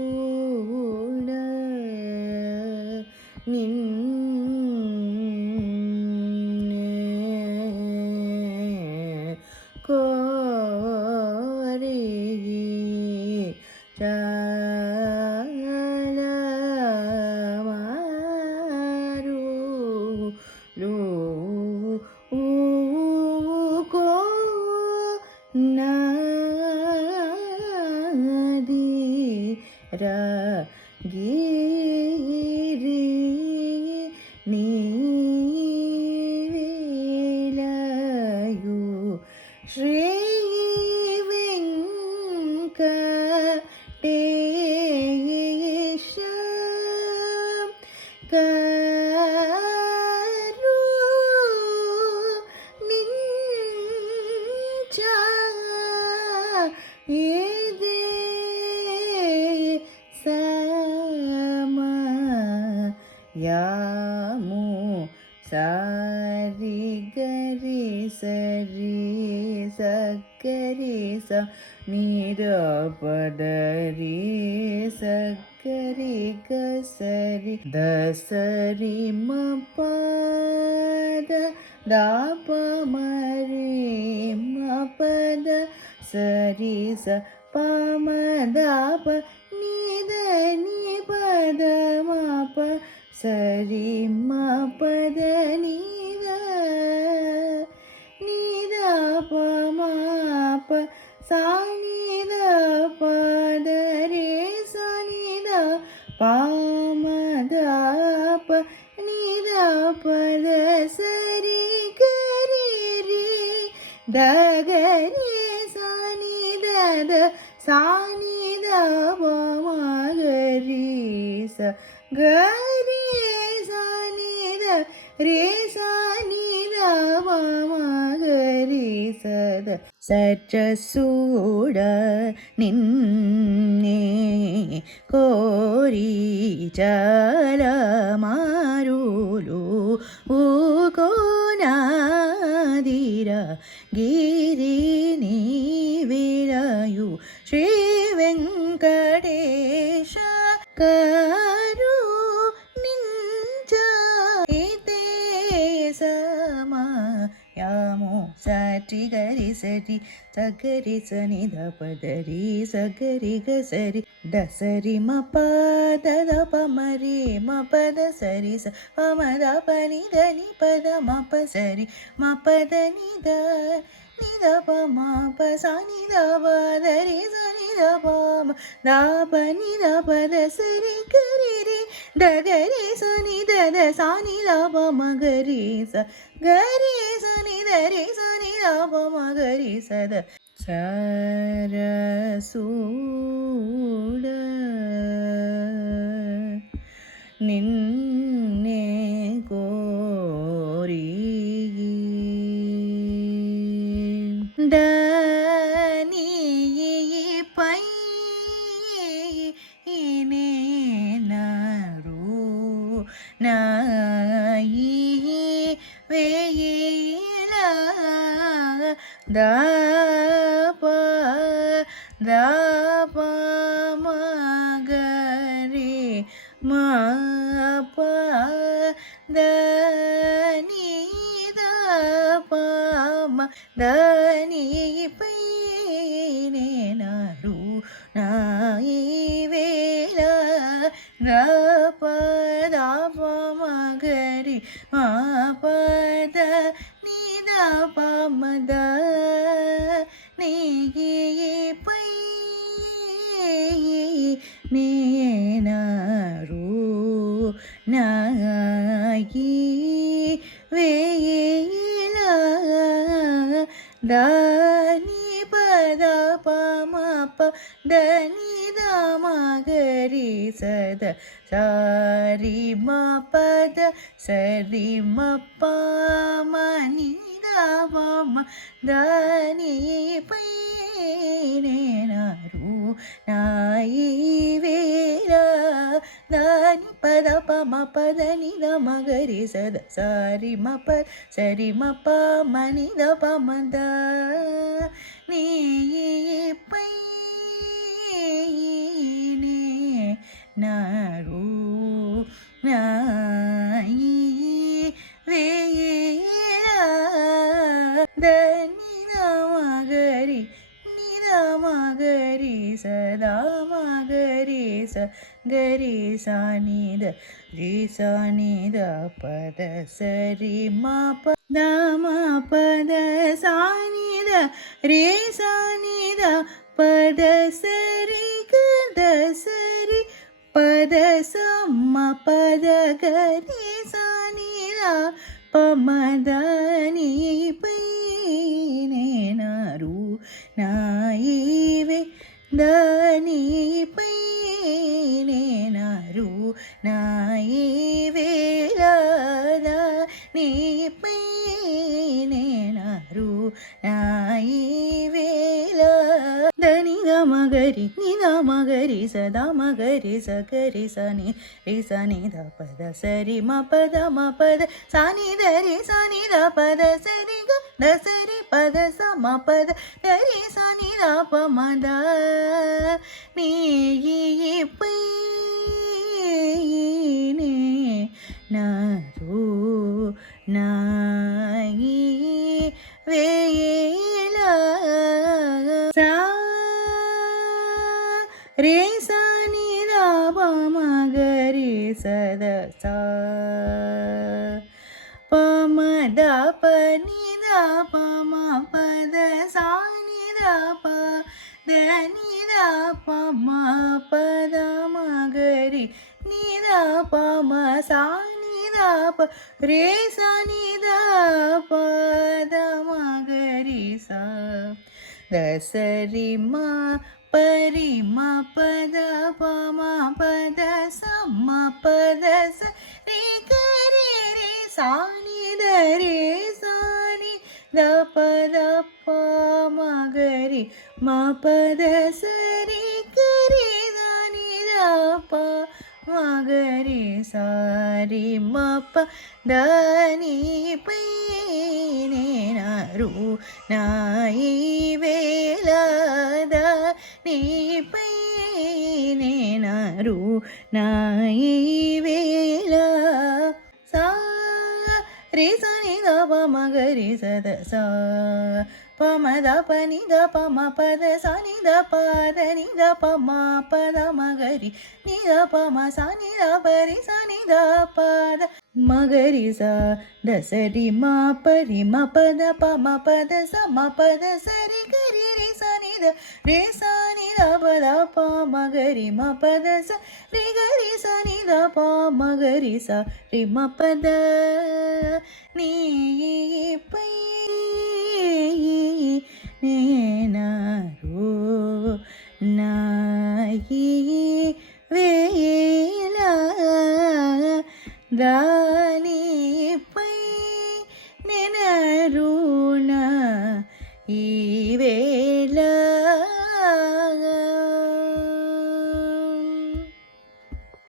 சரசூட நின்னே கோரி చాలమారు కో నాది రాగిరి నీవిలయు శ్రీ వెంకటేశ కరుణించ ఇదే సమయము సారి గరి సరి సగరి స నీర పదరి సగరి గసరి దసరి మ పద దాప మరి మ పద సరి స పమ దాప నిద ని పద మ ప సరి మ పద నిద నిద ప మ ప సా నిద పద రే స నిద ప మ ద ప నిద పద సరి గరి రి ద గరి స నిద ద సా నిద ప మ గరి స గరి స నిద రే స నిద ప మ గరి స ద సరసూడ నిన్నే కోరి చాలమారులు కోనాదిర గిరి నీవిలయు శ్రీ వెంకటేశ కరుణించ ఇదే సమయము సరి గరి సరి సగరి సని ద పదరి సగరి గసరి దసరి మ పద ద ప మరి మ పద సరి స పమ ద ప ని ద ని పద మ ప సరి మ పద ని ద ని ద ప మ ప స ని ద ప ద రి స ని ద ప మ ద ప ని ద ప ద సరి గరి రి ద గరి స ని ద ద స ని ద ప మ గరి స గరి స ని ద రి స ని ద ప మ గరి స ద సరసూడ నిన్నే కోరి దనిపై నేనరు నాయి వేయిల దాప దాప మగరి మాప దని దప మ దనిపై నేనరు నాయి వేళ దప దాప మగరి మాపద నిద పమద నీపై నేనరు నాయి వేళ దని పద పమ ప దని ద మగరి సద సారి మ పద సరి మ ప మ ని ద ప మ దని పై నేనరు నాయి వేళ ದಾನಿ ಪದ ಪ ಮ ಪದ ನಿ ದ ಮ ಗ ರಿ ಸ ದ ಸ ರಿ ಮ ಪ ಸರಿ ಮ ಪ ಮ ನಿ ದ ಪ ಮ ದ நீ பை நாரு நாயி வேரா தனிதமகரி நிதமகரி சதாமகரி ச கரி சானித ரி சானித பத சரி மா பதம பத சானித ரே சானித பத சரி கத சரி பத சம்ம பத கரி சானிதா பமதனி பைனேனரு நாயிவே தனி பைனேனரு நாயிவே நீ பைனேனரு நாயிவே தனித மகரி நித மகரி சதா மகரி சகரி சனி ரி சனி த பத சரி ம பத சானி தரி சனி த பத சரி க த சரி பத ச ம பத தரி சனி த ப ம த நீ பை நே நரு நாயி வேலா சா ரே சா நி த ப ம க ரி ச த சா ப ம த ப நி த ப ம ப த சா நி த ப த நி த ப ம ப த ம க ரி நி த ப ம சா நி த ப ரே சா நி த ப த ம க ரி சா த சரி ம பரி ம பத ப ம பத ச ம பத ச ரே க ரே ரே சா நி த ரே சா நி த பத ப ம க ரி ம பத ச ரே க ரே சா நி த ப ம க ரி சா ரி ம ப த நி பை நே நரு நாயி வேலா த நீ பை நே நரு நாயி வேலா சா ரே ச நி த ப ம க ரி ச த சா ப ம த ப நி த ப ம ப த சா நி த ப த நி த ப ம ப த ம க ரி நி த ப ம சா நி த ப ரி சா நி த ப த ம க ரி சா த ச ரி ம ப ரி ம ப த ப ம ப த ச ம ப த ச ரி க ரி ரி சா நி த ரே சா நி த ப த ப ம க ரி ம ப த ச ரி க ரி சா நி த ப ம க ரி சா ரி ம ப த நீ பை நே ந